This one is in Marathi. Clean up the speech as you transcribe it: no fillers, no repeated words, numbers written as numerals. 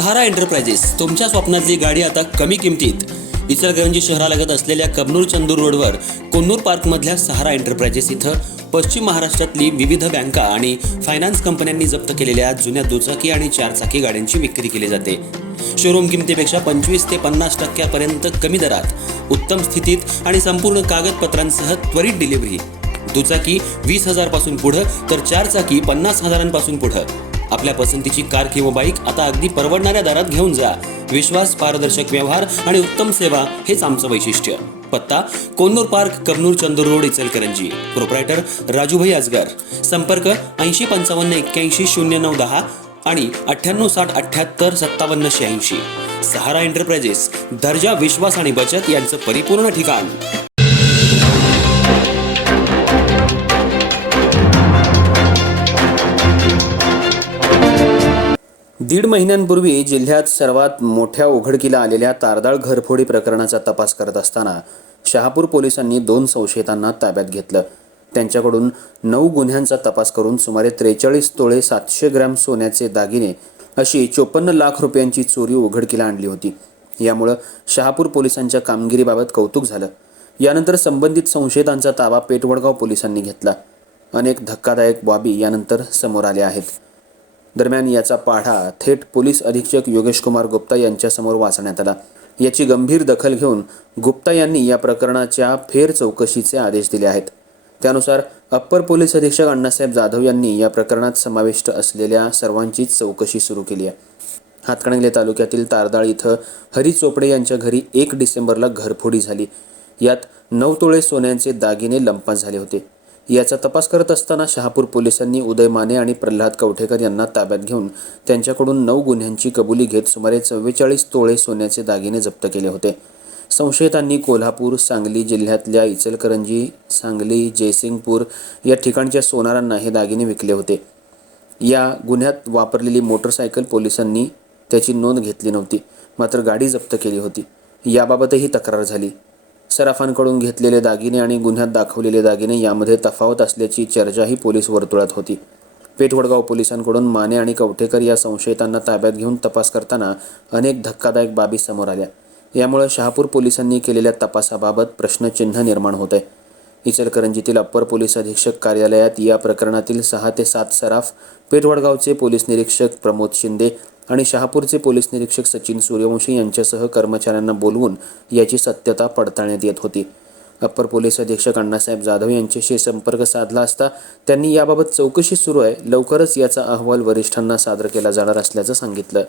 सहारा एंटरप्राइजेस तुमच्या स्वप्नातली गाडी आता कमी किमतीत. इचलकरंजी शहरालगत असलेल्या कबनूर चंदूर रोडवर कोन्नूर पार्कमधल्या सहारा एंटरप्राइजेस इथं पश्चिम महाराष्ट्रातली विविध बँका आणि फायनान्स कंपन्यांनी जप्त केलेल्या जुन्या दुचाकी आणि चारचाकी गाड्यांची विक्री केली जाते. शोरूम किमतीपेक्षा 25 ते 50% कमी दरात, उत्तम स्थितीत आणि संपूर्ण कागदपत्रांसह त्वरित डिलिव्हरी. दुचाकी 20,000 पासून पुढे तर चारचाकी 50,000 पुढे. आपल्या पसंतीची कार किंवा बाईक आता अगदी परवडणाऱ्या दरात घेऊन जा. विश्वास, पारदर्शक व्यवहार आणि उत्तम सेवा हेच आमचं वैशिष्ट्य. पत्ता Konnur park, Kabnur Chandur road, Ichalkaranji. Proprietor Rajubhai Ajgar. संपर्क 8055810910 आणि 9860785786. सहारा एंटरप्राइजेस, दर्जा, विश्वास आणि बचत यांचं परिपूर्ण ठिकाण. दीड महिन्यांपूर्वी जिल्ह्यात सर्वात मोठ्या उघडकीला आलेल्या तारदाळ घरफोडी प्रकरणाचा तपास करत असताना शहापूर पोलिसांनी 2 संशयितांना ताब्यात घेतलं. त्यांच्याकडून 9 गुन्ह्यांचा तपास करून सुमारे 43 तोळे 700 ग्रॅम सोन्याचे दागिने अशी 54 लाख रुपयांची चोरी उघडकीला आणली होती. यामुळे शहापूर पोलिसांच्या कामगिरीबाबत कौतुक झालं. यानंतर संबंधित संशयितांचा ताबा पेठवडगाव पोलिसांनी घेतला. अनेक धक्कादायक बाबी यानंतर समोर आल्या आहेत. दरम्यान याचा पाढा थेट पोलीस अधीक्षक योगेश कुमार गुप्ता यांच्यासमोर वाचण्यात आला. याची गंभीर दखल घेऊन गुप्ता यांनी या प्रकरणाच्या फेर चौकशीचे आदेश दिले आहेत. त्यानुसार अप्पर पोलीस अधीक्षक अण्णासाहेब जाधव यांनी या प्रकरणात समाविष्ट असलेल्या सर्वांचीच चौकशी सुरू केली आहे. हातकणंगले तालुक्यातील तारदाळ इथं हरी चोपडे यांच्या घरी 1 डिसेंबरला घरफोडी झाली. यात 9 तोळे सोन्याचे दागिने लंपास झाले होते. याचा तपास करत असताना शहापूर पोलिसांनी उदय माने आणि प्रल्हाद कवठेकर यांना ताब्यात घेऊन त्यांच्याकडून 9 गुन्ह्यांची कबुली घेत सुमारे 44 तोळे सोन्याचे दागिने जप्त केले होते. संशयितांनी कोल्हापूर, सांगली जिल्ह्यातल्या इचलकरंजी, सांगली, जयसिंगपूर या ठिकाणच्या सोनारांना हे दागिने विकले होते. या गुन्ह्यात वापरलेली मोटरसायकल पोलिसांनी त्याची नोंद घेतली नव्हती, मात्र गाडी जप्त केली होती. याबाबतही तक्रार झाली. सराफांकडून घेतलेले दागिने आणि गुन्ह्यात दाखवलेले दागिने यामध्ये तफावत असल्याची चर्चाही पोलीस वर्तुळात होती. पेठवडगाव पोलिसांकडून माने आणि कवठेकर या संशयितांना ताब्यात घेऊन तपास करताना अनेक धक्कादायक बाबी समोर आल्या. यामुळे शहापूर पोलिसांनी केलेल्या तपासाबाबत प्रश्नचिन्ह निर्माण होत आहे. इचलकरंजीतील अप्पर पोलीस अधीक्षक कार्यालयात या प्रकरणातील 6 ते 7 सराफ, पेठवडगावचे पोलीस निरीक्षक प्रमोद शिंदे आणि शहापूरचे पोलीस निरीक्षक सचिन सूर्यवंशी यांच्यासह कर्मचाऱ्यांना बोलवून याची सत्यता पडताळण्यात येत होती. अप्पर पोलीस अधीक्षक अण्णासाहेब जाधव यांच्याशी संपर्क साधला असता त्यांनी याबाबत चौकशी सुरू आहे, लवकरच याचा अहवाल वरिष्ठांना सादर केला जाणार असल्याचं सांगितलं.